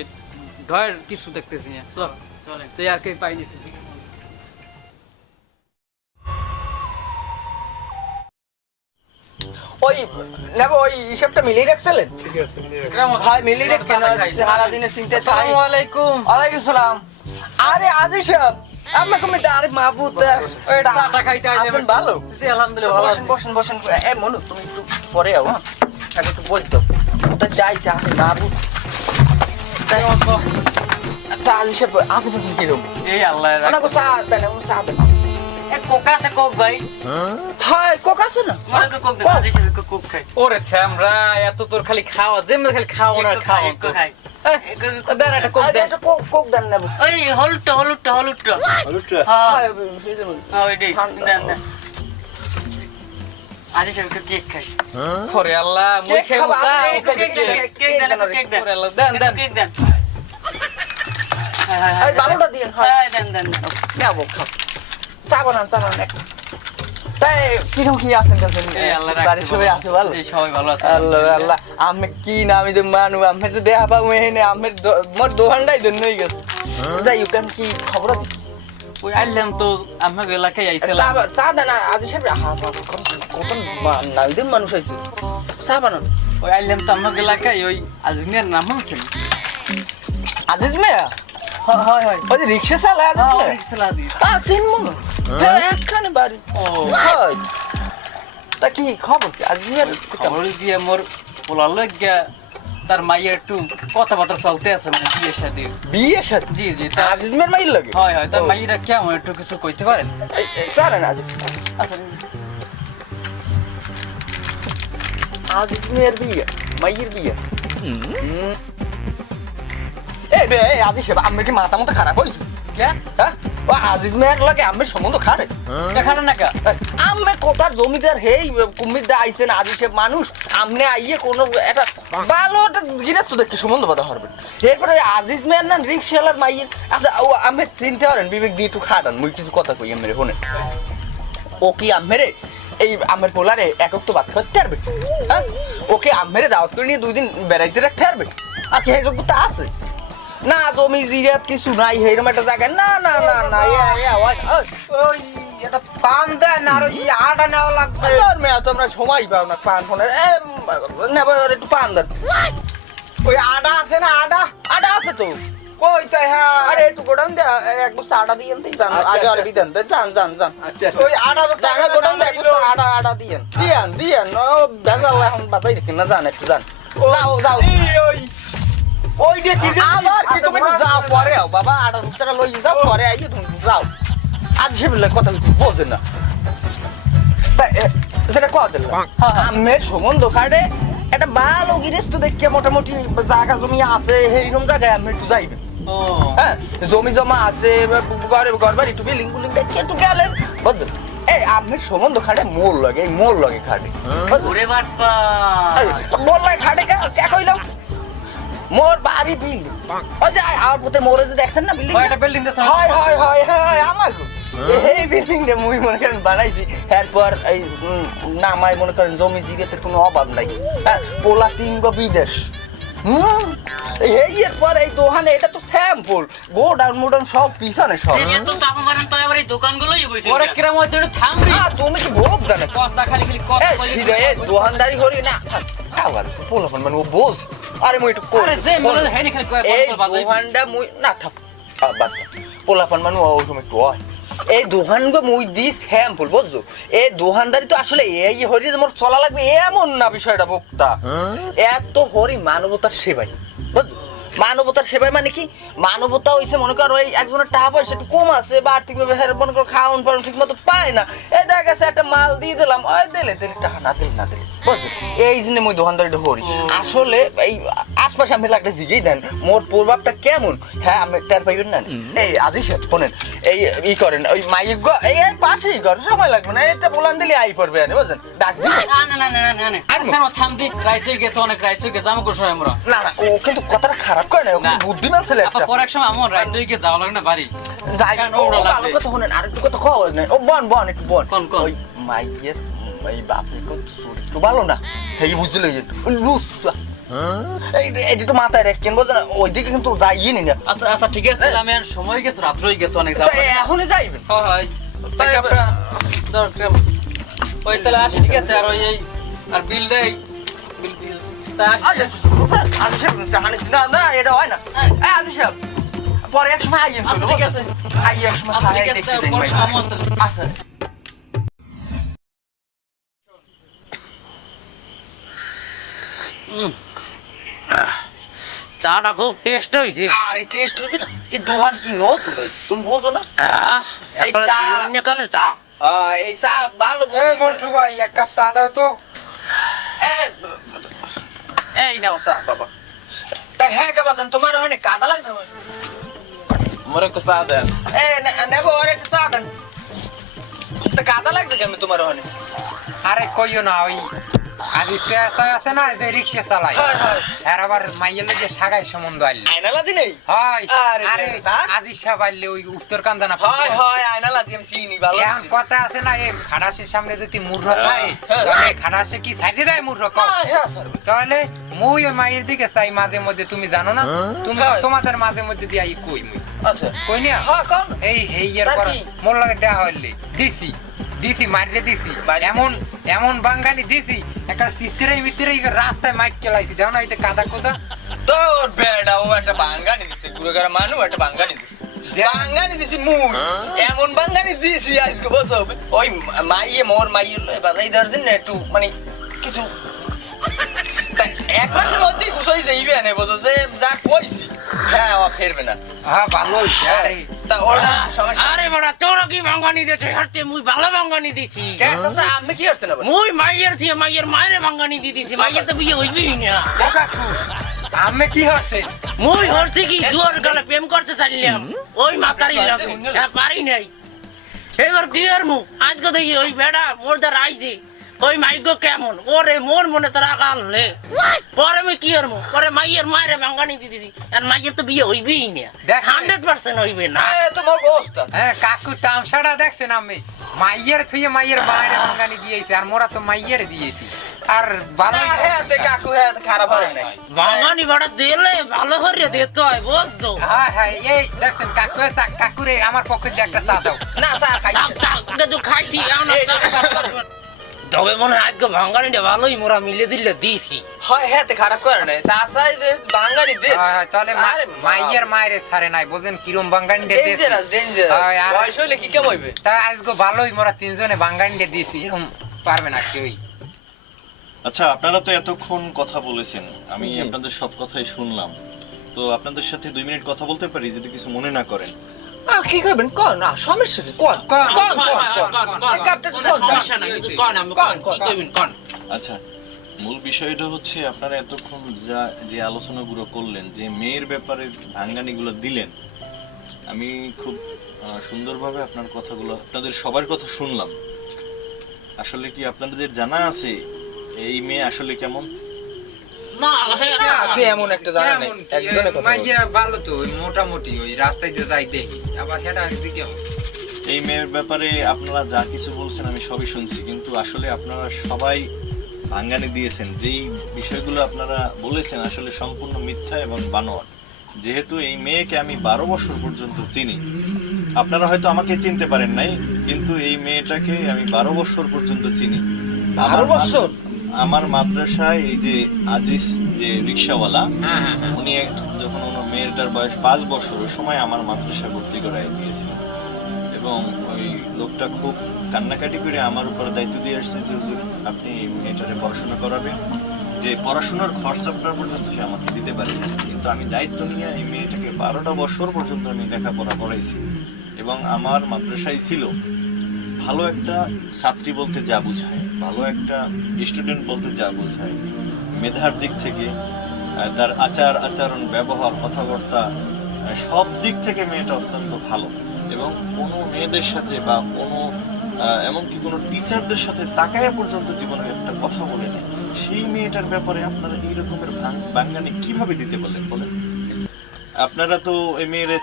ডয়ের কিছু দেখতেছি না চলে তো আর কে পাইনি ওই নেবো ওই হিসাবটা মিলিয়ে রাখছিলেন ভাই মিলিয়ে রাখছেন সারাদিনের চিন্তা আসসালামু আলাইকুম ওয়ালাইকুম সালাম আরে আদি সাহেব আমাকে আমি আরে মাহবুব ওই চাটা খাইতে আছেন ভালো জি আলহামদুলিল্লাহ ভালো আছি বসেন বসেন এ মনু তুমি একটু পরে আও হ্যাঁ আগে একটু বলতো তো যাইছে আরে মাহবুব তাই তা আদি সাহেব আসবে কিরকম এই আল্লাহ ওনাকে সাথ দেন উনি সাথ দেন এ কোকা আছে কোক ভাই হাই কোক আছে না মনে কো কোক দেন আদেশ কোক খাই ওরে স্যামরা এত তোর খালি খাওয়া যেমন খালি খাওয়া না খাওয়া কোক খাই দেন একটা কোক দেন একটা কোক দেন নেব ওই হলুটটা হ্যাঁ ওই দে দেন দেন আদেশ কেক খাই ওরে আল্লাহ মুই কেক খাবো খাবা, চা কেক দেন কেক দেন ওরে আল্লাহ দেন দেন কেক দেন এই বালুটা দিন হয় হ্যাঁ দেন দেন নেব খাও চা বানান একটা তাই কিরকম কি আছেন এই আল্লাহ বাড়ির সবাই আছে ভালো এই সবাই ভালো আছে আল্লাহ আল্লাহ আমি কি নামি দে মানু আমি তো দেখা পাবো এনে আমি মোর দোকানটাই ধন্য হয়ে গেছে যাই হোক আমি কি খবর আছে ওই আইলাম তো আমাকে এলাকায় আইছিলাম চা দেন আদি সাহেব কত নামি দে মানুষ আইছে চা বানান ওই আইলাম তো আমাকে এলাকায় ওই আজমিয়ার নাম শুনছেন আজিজ মেয়া হয় হয় ওই যে রিক্সা চালায় আজিজ মেয়া রিক্সা আজিজ চিন মনে একখানে বাড়ি ও হয় তা কি খবর কি আজিজ মেয়ার খবর যে মোর পোলার লাগিয়া তার মাইয়ের একটু কথাবার্তা চলতে আছে মানে বিয়ে শাদী বিয়ে সাথে জি জি তা আজিজ মেয়ার মাইল লাগে হয় হয় তার মাইয়েরা কেমন একটু কিছু কইতে পারেন চালেন আজিজ আচ্ছা আজিজ মেয়ার বিয়ে মাইয়ের বিয়ে এই বে আজিজ সাহেব আমার কি মাথা মতো খারাপ হয়েছে কে হ্যাঁ ও আজিজ মেয়ার লাগে আমার সম্বন্ধ খারাপ দেখানো না কা আমি কোথার জমিদার হেই কুমির দা আইছেন আজিজ সাহেব মানুষ আমনে আইয়ে কোনো একটা ভালো একটা গিরাজ তো দেখে সম্বন্ধ বাধা হরবেন এরপরে আজিজ মেয়ার না রিক্সাওয়ালার মাইয়ের আচ্ছা ও আমি চিনতে পারেন বিবেক দিয়ে একটু খাটান মুই কিছু কথা কই আমি শোনেন ও কি আমেরে এই আমের পোলারে একক তো বাদ করতে পারবে হ্যাঁ ওকে আমেরে দাওয়াত করে নিয়ে 2 দিন বেড়াইতে রাখতে পারবে আর কি যোগ্যতা আছে না জমি জিরাত কিছু নাই এইরকম একটা জায়গা না না না না ওই এটা পান দেন আর ওই আটা নেওয়া লাগবে তোর মেয়ে তোমরা সময় পাও না পান ফোনের নেব একটু পান দেন ওই আটা আছে না আটা আছে তো কই তাই হ্যাঁ আরে একটু গোডাউন দে এক বস্তা আটা দিয়েন তুই জানো আগে আর বিদেন জান আচ্ছা ওই আটা জানা গোডাউন দে এক বস্তা আটা দিয়েন ও বেজাল এখন বাতাই দেখেন না জান একটু জান যাও ওই যে আবার কি তুমি যাও পরে আও বাবা 8 টাকা লই যাও পরে আইয়ে তুমি যাও আজ সেবেলে কথা বুঝছেন না সেটা কত দিল আমের সম্বন্ধ কাটে একটা ভালো গিরেস তো দেখে মোটামুটি জায়গা জমি আছে এইরকম জায়গায় আমি একটু যাইবেন ও হ্যাঁ জমি জমা আছে ঘর বাড়ি একটু বিল্ডিং বুলিং দেখে একটু গেলেন বুঝলেন এই আমের সম্বন্ধ খাটে মোর লাগে খাটে ওরে বাটপা মোর লাগে খাটে কে কইলাম মোর বাড়ি বিল্ডিং ওই যে আর পুতে মোরে যে দেখছেন না বিল্ডিং একটা বিল্ডিং দেছ হয় আমার এই বিল্ডিংটা মুই মনে করেন বানাইছি এরপর এই নামাই মনে করেন জমি জিগেতে কোনো অভাব নাই হ্যাঁ পোলা 3 গো বিদেশ এই এরপর এই দোকানে এটা তো স্যাম্পল গোডাউন মোডাউন সব পিছনে সব এত চাপা মারেন তো এবার এই দোকানগুলোই বইছে ওরে কিরাম হইতে একটু থামবি তুমি কি বোঝ না কথা খালি খালি কথা এই সিধা এই দোকানদারি করি না আওয়াজ পোলা মানে ও বোঝ আরে মুই একটু আরে যে মনে হেনি খালি কয় এই কথা বাজাই দোকানটা মুই না থাক বাদ পোলাপান মানু ওই সময় একটু হয় এই দোকানগো মুই দি স্যাম্পল বুঝছো এই দোকানদারি তো আসলে এই হরি যে মোর চলা লাগবে এমন না বিষয়টা বক্তা এত হরি মানবতার সেবাই বুঝছো মানবতার সেবাই মানে কি মানবতা হইছে মনে করো ওই একজনের টাকা পয়সা একটু কম আছে বা আর্থিকভাবে হেরে মনে করো খাওয়ান পালন ঠিক মতো পায় না এই দেখা গেছে একটা মাল দিয়ে দিলাম ওই দিলে টাকা না দিলে বুঝছো এই জন্য মুই দোকানদারিটা হরি আসলে এই আশপাশে আমি লাগলে জিগেই দেন মোর প্রভাবটা কেমন হ্যাঁ আমি টের পাইবেন না এই আদিশ শোনেন এই ই করেন ওই মাইক এই পাশেই করেন সময় লাগবে না এটা বলান দিলে আই পড়বে না বুঝছেন ডাক দিন না না না না না না আচ্ছা থামবি রাইতে গেছে অনেক রাইতে গেছে আমাকে সময় আমরা না না ও কিন্তু কথাটা খারাপ করে না ও কিন্তু বুদ্ধিমান ছেলে আপা একটা পরে এক সময় আমার রাইতে গিয়ে যাওয়া লাগে না বাড়ি যাই কেন ও ওরা ভালো লাগবে? কথা শুনেন আর একটু কথা খাওয়া নাই ও বন একটু বন কোন? ওই মাইকের এই বাপের কত চরিত্র ভালো না এই বুঝলে এই লুসা এই এটা মাথায় রাখছেন বুঝলেন ওইদিকে কিন্তু যাইয়ে নি না আচ্ছা আচ্ছা ঠিক আছে তাহলে আমি আর সময় গেছে রাত হয়ে গেছে অনেক যাওয়া তাই এখনই যাইবেন হয় তাই আপনারা দরকার ওই তাহলে আসি ঠিক আছে আর ওই এই আর বিল দেই বিল তা আসি আচ্ছা জাহানি না না এটা হয় না এই আদিশ পরে এক সময় আইয়েন আচ্ছা ঠিক আছে আইয়ে এক সময় আচ্ছা ঠিক খাই আছে দেখতে পরে দেন সময় তো আচ্ছা চাটা খুব টেস্ট হয়েছে আরে টেস্ট হবে না এই দোকান কি নতুন তুমি বোঝো না এই চা কালে চা এই চা ভালো মন্টু ভাই এক কাপ চা দাও তো। এই নাও চা বাবা তাই হ্যাঁ কে বাজান তোমার ওখানে কাদা লাগছে মোরে কো চা দেন এই নেবো আর একটা চা দেন তা কাদা লাগছে কেন তোমার ওখানে আরে কইও না ওই আজি আছে না যে রিক্সা চালাই হয় হয় আর আবার মাইয়ের যে সাগাই সম্বন্ধ আইলে আয়নালাজি নেই হয় আরে আরে তা? আজি সাহেব আইলে ওই উত্তর কান্দানা হয় হয় আয়নালাজি আমি চিনি ভালো এখন কথা আছে না এই খাড়াসের সামনে যদি মূর্খ থাকে হ্যাঁ। তাহলে খাড়াসে কি ছাইতে দেয় মূর্খ কম হ্যাঁ স্যার তাহলে মুই ওই মায়ের দিকে চাই মাঝে মধ্যে তুমি জানো না তুমি হয়। তোমাদের মাঝে মধ্যে দিয়ে আই কই মুই আচ্ছা কই না হ্যাঁ কোন এই হেইয়ার তা পর কি? মোর লাগে দেয়া হইলে দিছি মারলে দিছি এমন এমন বাঙ্গানি দিছি একটা সিসিরাই ভিতরে রাস্তায় মাইক চালাইছি দেখো না এটা কাদা কোদা তোর বেড়া ও একটা বাঙ্গানি দিছে গুরুগার মানু একটা বাঙ্গানি দিছে বাঙ্গানি দিছি মুই এমন বাঙ্গানি দিছি আজকে বসো ওই মাইয়ে মোর মাইয়ে বাজাই দেওয়ার জন্য একটু মানে কিছু তা এক মাসের মধ্যেই গুছাই যাইবে না বসো যে যা কইছি হ্যাঁ ও ফেরবে না হ্যাঁ ভালো হইছে আরে তা ওটা সমস্যা আরে বড়া তোর কি ভাঙ্গানি দিতে হাঁটতে মুই ভালো ভাঙ্গানি দিছি কেন চাচা আপনি কি করছেন আবার মুই মাইয়ের থেকে মাইয়ের মায়ের ভাঙ্গানি দিয়ে দিছি মাইয়ের তো বিয়ে হইবেই না আমি কি হচ্ছে মুই হচ্ছে কি জোর গলে প্রেম করতে চাইলাম ওই মাতারি লাগে হ্যাঁ পারি নাই এবার কি আর মু আজকে দেখি ওই বেড়া মোর দ্বার আইছে ওই মাইগো কেমন ওরে মোর মনে তো রাখাল লে পরে আমি কি আর মু পরে মাইয়ের মায়ের ভাঙ্গানি দিয়ে দিছি আর মাইয়ের তো বিয়ে হইবেই না দেখ। 100% হইবে না এ তো মগ অবস্থা হ্যাঁ কাকু তামসাটা দেখছেন আমি মাইয়ের থুয়ে মাইয়ের মায়ের ভাঙ্গানি দিয়েছি আর মোরা তো মাইয়ের দিয়েছি আর ভালো হ্যাঁ তে কাকু হ্যাঁ খারাপ হবে না ভাঙ্গানি বড় দিলে ভালো করে দিতে হয় বুঝছো হ্যাঁ হ্যাঁ এই দেখছেন কাকু কাকুরে আমার পক্ষে দিয়ে একটা চা দাও না স্যার খাই খাইছি তবে মনে হয় আজকে ভাঙ্গানিটা ভালোই মোরা মিলে দিলে দিয়েছি হয় হ্যাঁ তে খারাপ করে না চাচা যে বাঙ্গালি দে হ্যাঁ, হ্যাঁ, তাহলে আরে মাইয়ের মায়ের ছাড়ে নাই বলছেন কিরম বাঙ্গানি দিয়েছি ডেঞ্জারাস ডেঞ্জারাস হয়, আর- বয়স হইলে কি কেমন হইবে তা আজকে ভালোই মোরা তিনজনে বাঙ্গানি দিয়েছি এরকম পারবে না কেউই আচ্ছা আপনারা তো এতক্ষণ কথা বলেছেন আমি আপনাদের সব কথাই শুনলাম তো আপনাদের সাথে 2 মিনিট কথা বলতে পারি যদি কিছু মনে না করেন কি করবেন কোন না সমস্যা কি কোন কোন, আচ্ছা মূল বিষয়টা হচ্ছে আপনারা এতক্ষণ যে আলোচনাগুলো করলেন যে মেয়ের ব্যাপারে ভাঙ্গানিগুলো দিলেন আমি খুব সুন্দরভাবে আপনার কথাগুলো আপনাদের সবার কথা শুনলাম আসলে কি আপনাদের জানা আছে এই মেয়ে আসলে কেমন এমন একটা জানা নেই একজনের কথা বলছি। মাইয়া ভালো তো ওই মোটামুটি ওই রাস্তায় দিয়ে যাই দেখি আবার সেটা দিকে এই মেয়ের ব্যাপারে আপনারা যা কিছু বলছেন আমি সবই শুনছি, কিন্তু আসলে আপনারা সবাই ভাঙ্গানি দিয়েছেন। যেই বিষয়গুলো আপনারা বলেছেন আসলে সম্পূর্ণ মিথ্যা এবং বানোয়াট। যেহেতু এই মেয়েকে আমি 12 বছর পর্যন্ত চিনি, আপনারা হয়তো আমাকে চিনতে পারেন নাই, কিন্তু এই মেয়েটাকে আমি 12 বছর পর্যন্ত চিনি। 12 বছর? আমার মাদ্রাসায় এই যে আজিজ যে রিক্সাওয়ালা, উনি যখন ওনার মেয়েটার বয়স 5 বছর, ওই সময় আমার মাদ্রাসায় ভর্তি করাই দিয়েছিলেন। এবং ওই লোকটা খুব কান্নাকাটি করে আমার উপর দায়িত্ব দিয়ে আসছে যে হুজুর আপনি এই মেয়েটারে পড়াশোনা করাবেন, যে পড়াশোনার খরচাটা পর্যন্ত সে আমাকে দিতে পারে না, কিন্তু আমি দায়িত্ব নিয়ে এই মেয়েটাকে 12টা বছর পর্যন্ত আমি লেখাপড়া করাইছি। এবং আমার মাদ্রাসায় ছিল ভালো একটা ছাত্রী বলতে যা বোঝায়, ভালো একটা স্টুডেন্ট বলতে যা বোঝায়, মেধার দিক থেকে তার আচার আচরণ, ব্যবহার, কথাবার্তা, সব দিক থেকে মেয়েটা অত্যন্ত ভালো। এবং কোনো মেয়েদের সাথে বা কোনো এমনকি কোনো টিচারদের সাথে তাকায়া পর্যন্ত জীবনে একটা কথা বলে নেয়। সেই মেয়েটার ব্যাপারে আপনারা এই রকমের বাঙ্গানি কিভাবে দিতে পারলেন বলেন? আপনারা তো এই মেয়েরা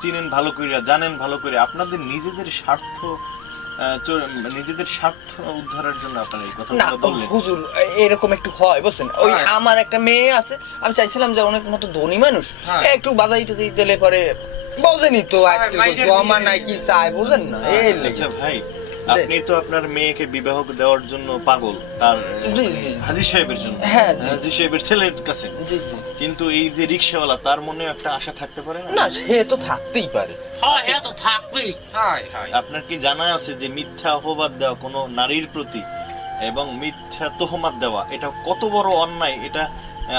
চিনেন ভালো করে, জানেন ভালো করে, আপনাদের নিজেদের স্বার্থ উদ্ধারের জন্য আপনারা এই কথাগুলো বললেন। হুজুর এরকম একটু হয় বুঝছেন, ওই আমার একটা মেয়ে আছে, আমি চাইছিলাম যে অনেক মতো ধনী মানুষ একটু বাজাই টাজাই দিলে পরে বোঝেনি তো আজকে জমা নাই কি চাই, বুঝেন না? আচ্ছা ভাই, আপনি তো আপনার মেয়েকে বিবাহ দেওয়ার জন্য পাগল, তার হাজী সাহেবের জন্য, হাজী সাহেবের ছেলের কাছে, কিন্তু এই যে রিক্সাওয়ালা, তার মনে একটা আশা থাকতে পারে না? সে তো থাকতেই পারে। আপনার কি জানা আছে যে মিথ্যা অপবাদ দেওয়া কোনো নারীর প্রতি এবং মিথ্যা তোহমাত দেওয়া এটা কত বড় অন্যায়? এটা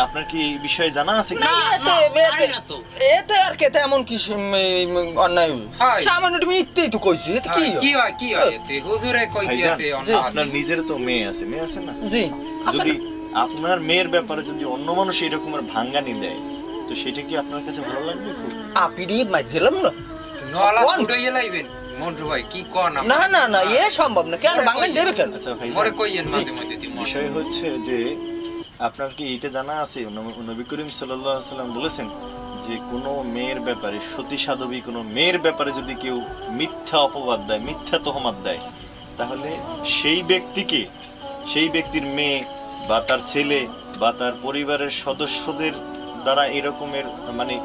আপনার কি এই বিষয়ে জানা আছে? এতে আর কেতে এমন কি অন্যায়? সামান্য তুমি ইত্যাদি তো কইছি, এতে কি হয়? কি হয় এতে? হুজুরে কইতেছে আপনার নিজের তো মেয়ে আছে, মেয়ে আছে না? জি। যদি আপনার মেয়ের ব্যাপারে যদি অন্য মানুষ এরকমের ভাঙ্গানি দেয়, তো সেটা কি আপনার কাছে ভালো লাগবে? খুব আপিডি মাই দিলাম না, নলা ছুটাইয়া লাইবেন মন্টু ভাই, কি কোন না না না, এ সম্ভব না। কেন ভাঙ্গানি দেবে কেন? আচ্ছা ভাই, মরে কইয়েন মাঝে মধ্যে দি বিষয় হচ্ছে যে আপনার কি এটা জানা আছে নবী করিম সাল্লাল্লাহু আলাইহি ওয়াসাল্লাম বলেছেন যে কোনো মেয়ের ব্যাপারে, সতী সাধবী কোনো মেয়ের ব্যাপারে যদি কেউ মিথ্যা অপবাদ দেয়, মিথ্যা তোহমাত দেয়, তাহলে সেই ব্যক্তিকে, সেই ব্যক্তির মেয়ে বা তার ছেলে বা তার পরিবারের সদস্যদের দ্বারা এরকমের মানে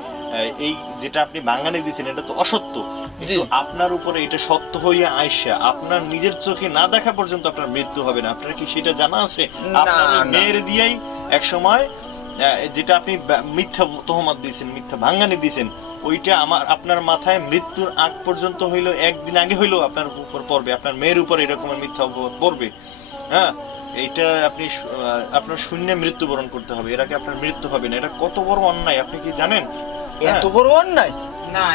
এই যেটা আপনি বাঙালি দিচ্ছেন এটা তো অসত্য, কিন্তু আপনার উপরে এটা সত্য হইয়া আইসা আপনার নিজের চোখে না দেখা পর্যন্ত আপনার মৃত্যু হবে না। আপনার কি সেটা জানা আছে? আপনার মেয়ের দিয়েই এক সময় যেটা আপনি মিথ্যা তোহমাত দিয়েছেন, মিথ্যা ভাঙ্গানি দিয়েছেন, ওইটা আপনার মাথায় মৃত্যুর আগ পর্যন্ত হইলো, একদিন আগে হইলো আপনার উপর পড়বে, আপনার মেয়ের উপর এরকমের মিথ্যা অপবাদ পড়বে। হ্যাঁ, এইটা আপনি আপনার শূন্য মৃত্যুবরণ করতে হবে, এর আগে আপনার মৃত্যু হবে না। এটা কত বড় অন্যায় আপনি কি জানেন? এত বড় অন্যায় না,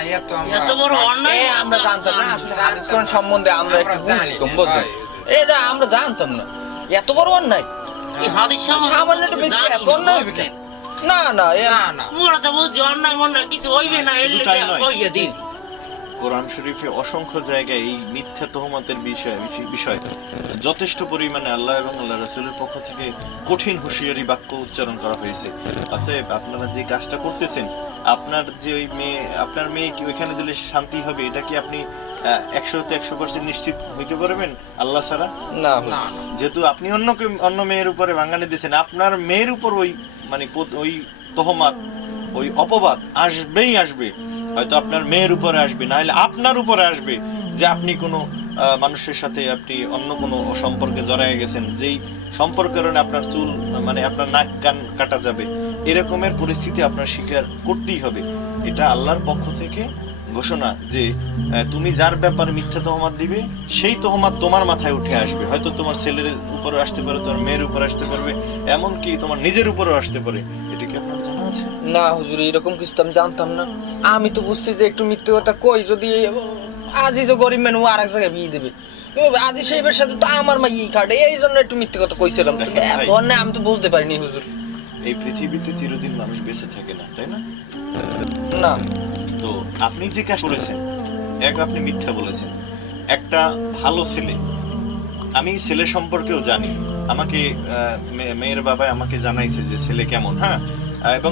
এত বড় অন্যায় আমরা জানতাম না। আসলে হাদিস কোরআন সম্বন্ধে আমরা একটু কম বুঝতাম, এটা আমরা জানতাম না। এত বড় অন্যায় এই হাদিস সামান্য একটু বেশি এত অন্যায় হবে? না না না, মোরা তো বুঝি অন্যায় মন্যায় কিছু হইবে না, এর লাগি কইয়া দিয়েছি। কোরআন শরীফে অসংখ্য জায়গায় এই মিথ্যা তোহমতের বিষয় যথেষ্ট পরিমাণে আল্লাহ এবং আল্লাহ রাসূলের পক্ষ থেকে কঠিন হুঁশিয়ারি বাক্য উচ্চারণ করা হয়েছে। অতএব আপনারা যে কাজটা করতেছেন, আপনার যে ওই মেয়ে, আপনার মেয়ে কি ওইখানে দিলে শান্তি হবে, এটা কি আপনি 100% নিশ্চিত হইতে পারবেন আল্লাহ ছাড়া? না। যেহেতু আপনি অন্য মেয়ের উপরে ভাঙানি দিয়েছেন, আপনার মেয়ের উপর ওই মানে ওই তোহমাত, ওই অপবাদ আসবেই আসবে। হয়তো আপনার মেয়ের উপরে আসবে, না হলে আপনার উপরে আসবে যে আপনি কোনো মানুষের সাথে আপনি অন্য কোনো সম্পর্কে জড়ায় গেছেন, যেই সম্পর্কের কারণে আপনার চুল মানে আপনার নাক কান কাটা যাবে। এরকমের পরিস্থিতি আপনার স্বীকার করতেই হবে। এটা আল্লাহর পক্ষ থেকে ঘোষণা যে তুমি যার ব্যাপারে মিথ্যা তোহমাত দিবে, সেই তোহমাত তোমার মাথায় উঠে আসবে। হয়তো তোমার ছেলের উপরে আসতে পারে, তোমার মেয়ের উপরে আসতে পারবে, এমনকি তোমার নিজের উপরেও আসতে পারে। এটা কি আপনার জানা আছে? না হুজুর, এরকম কিছু তো আমি জানতাম না। আমি তো বুঝছি যে একটু মিথ্যে কথা কই, যদি আজই তো গরিব মানুষ আর এক জায়গায় বিয়ে দেবে, আদি সাহেবের সাথে তো আমার মা ই কাটে, এই জন্য একটু মিথ্যে কথা কইছিলাম। ধরনের আমি তো বুঝতে পারিনি হুজুর। এই পৃথিবীতে চিরদিন মানুষ বেঁচে থাকে না, তাই না? না। তো আপনি যে কাজ করেছেন, আপনি মিথ্যা বলেছেন। একটা ভালো ছেলে, আমি ছেলে সম্পর্কেও জানি, আমাকে মেয়ের বাবা আমাকে জানাইছে যে ছেলে কেমন। হ্যাঁ, এবং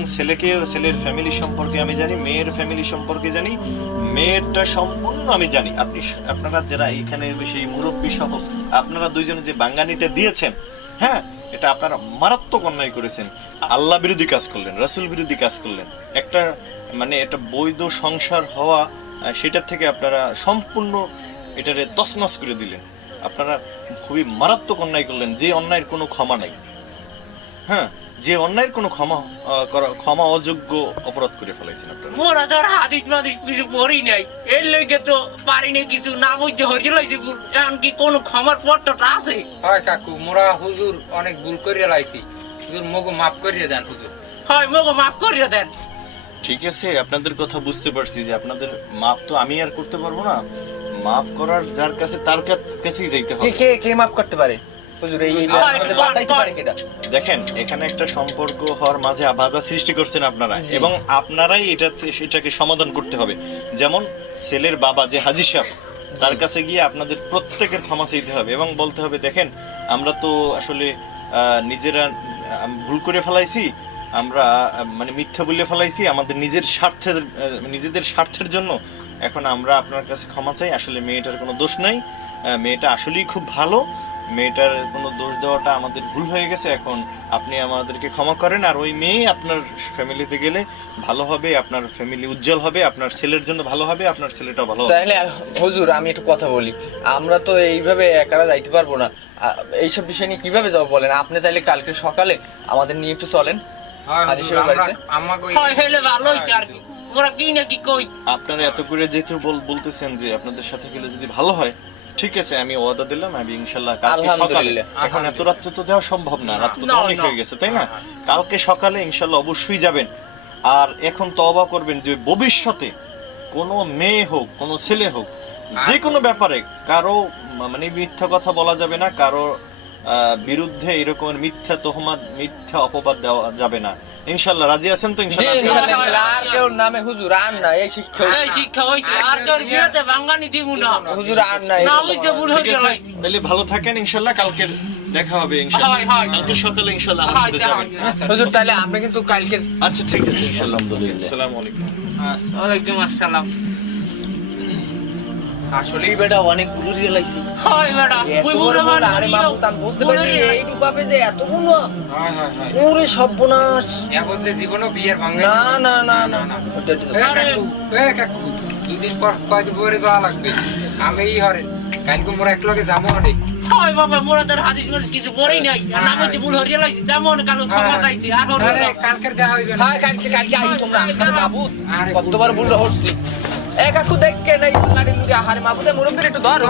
ছেলের ফ্যামিলি সম্পর্কে আমি জানি, মেয়ের ফ্যামিলি সম্পর্কে জানি, মেয়েরটা সম্পূর্ণ আমি জানি। আপনারা যারা এখানে সেই মুরব্বী সহ আপনারা দুইজনে যে বাঙ্গানিটা দিয়েছেন, হ্যাঁ, এটা আপনারা মারাত্মক অন্যায় করেছেন, আল্লাহ বিরোধী কাজ করলেন, রাসূল বিরোধী কাজ করলেন। একটা মানে এটা বৈধ সংসার হওয়া, সেটার থেকে আপনারা সম্পূর্ণ এটারে তছনছ করে দিলেন। আপনারা খুবই মারাত্মক অন্যায় করলেন, যে অন্যায়ের কোনো ক্ষমা নাই। হ্যাঁ, যে অন্যায়ের কোনো ক্ষমা অযোগ্য অপরাধ করে ফেলাইছেন আপনারা। মোরা তোর হাদিস মাদিস কিছু পড়ি নাই, এর লইগে তো পারি না কিছু না বুঝতে হরি লাইছে। এখন কি কোনো ক্ষমার পত্রটা আছে? হয় কাকু, মোরা হুজুর অনেক ভুল করিয়া লাইছি, হুজুর মগো মাফ করিয়া দেন হুজুর। হয় মগো মাফ করিয়া দেন। ঠিক আছে, আপনাদের কথা বুঝতে পারছি যে আপনাদের মাপ তো আমি আর করতে পারবো না, মাপ করার যার কাছে তার কাছেই যাইতে হবে। কে মাফ করতে পারে হুজুর? এই আমাদের বাঁচাইতে পারে কেডা? দেখেন, এখানে একটা সম্পর্ক হওয়ার মাঝে বাধা সৃষ্টি করছেন আপনারা, এবং আপনারাই সেটাকে সমাধান করতে হবে। যেমন ছেলের বাবা যে হাজী সাহেব, তার কাছে গিয়ে আপনাদের প্রত্যেকের ক্ষমা চাইতে হবে এবং বলতে হবে, দেখেন আমরা তো আসলে নিজেরা ভুল করে ফেলাইছি, আমরা মানে মিথ্যা বলে ফেলাইছি আমাদের নিজেদের স্বার্থের জন্য। এখন আমরা আপনার কাছে ক্ষমা চাই। আসলে মেয়েটার কোনো দোষ নাই, মেয়েটা আসলেই খুব ভালো, মেয়েটার কোনো দোষ দেওয়াটা আমাদের ভুল হয়ে গেছে। এখন আপনি আমাদেরকে ক্ষমা করেন, আর ওই মেয়ে আপনার ফ্যামিলিতে গেলে ভালো হবে, আপনার ফ্যামিলি উজ্জ্বল হবে, আপনার ছেলের জন্য ভালো হবে, আপনার ছেলেটাও ভালো হবে। তাহলে হুজুর আমি একটু কথা বলি, আমরা তো এইভাবে একারা যাইতে পারবো না, এইসব বিষয় নিয়ে কিভাবে যাবো বলেন? আপনি তাহলে কালকে সকালে আমাদের নিয়ে একটু চলেন আপনারা এত করে যেহেতু বলতেছেন যে আপনাদের সাথে গেলে যদি ভালো হয়, ঠিক আছে, আমি ওয়াদা দিলাম, আমি ইনশাআল্লাহ কালকে সকালে, এখন এত রাত্রে তো যাওয়া সম্ভব না, রাত তো অনেক হয়ে গেছে, তাই না? কালকে সকালে ইনশাআল্লাহ অবশ্যই যাবেন। আর এখন তওবা করবেন যে ভবিষ্যতে কোনো মেয়ে হোক, কোনো ছেলে হোক, যে কোনো ব্যাপারে কারো মানে মিথ্যা কথা বলা যাবে না, কারো বিরুদ্ধে এরকম মিথ্যা তোহমাত, মিথ্যা অপবাদ দেওয়া যাবে না। ইনশাআল্লাহ রাজি আছেন তো? ইনশাআল্লাহ। আর কেউ নামে হুজুর আর না, এই শিক্ষা হইছে, আর কেউ বিয়েতে ভাঙানি দিব না হুজুর, আর না। না বুঝতে ভুল হয়ে গেল। তাহলে ভালো থাকেন, ইনশাআল্লাহ কালকে দেখা হবে ইনশাআল্লাহ। কালকে সকালে ইনশাআল্লাহ আমাদের যাবেন হুজুর। তাহলে আপনি কিন্তু কালকে। আচ্ছা ঠিক আছে ইনশাআল্লাহ। আলহামদুলিল্লাহ। আসসালামু আলাইকুম। ওয়ালাইকুম আসসালাম। আসলেই বেটা অনেক গুলো রিয়েলাইছি। হয় বেটা, কই বড় মানে আরে বাবু তান বলতে পারি এই ডুবাবে যে এত গুণ। ওরে সর্বনাশ, এবদলে জীবনও বিয়ের ভাঙা না না না না। আরে কাকু, দুদিন পর কয়দিন পরে যাওয়া লাগবে, আমি হরেন কালকে মোরা একলগে যাবো অনেক। হয় বাবা, মোরা তোর হাদিস মাদিস কিছু পড়ি নাই, না বুঝতে ভুল হয়ে গেল। যেমন কালো ক্ষমা চাইতে আর কালকের দেখা হইবে। হ্যাঁ কালকে আই তোমরা। বাবু কতবার ভুল হচ্ছে। কাকু দেখকে নাই লাড়ি মুড়ি আহারে মাবুদের মুরব্বির একটু ধরো।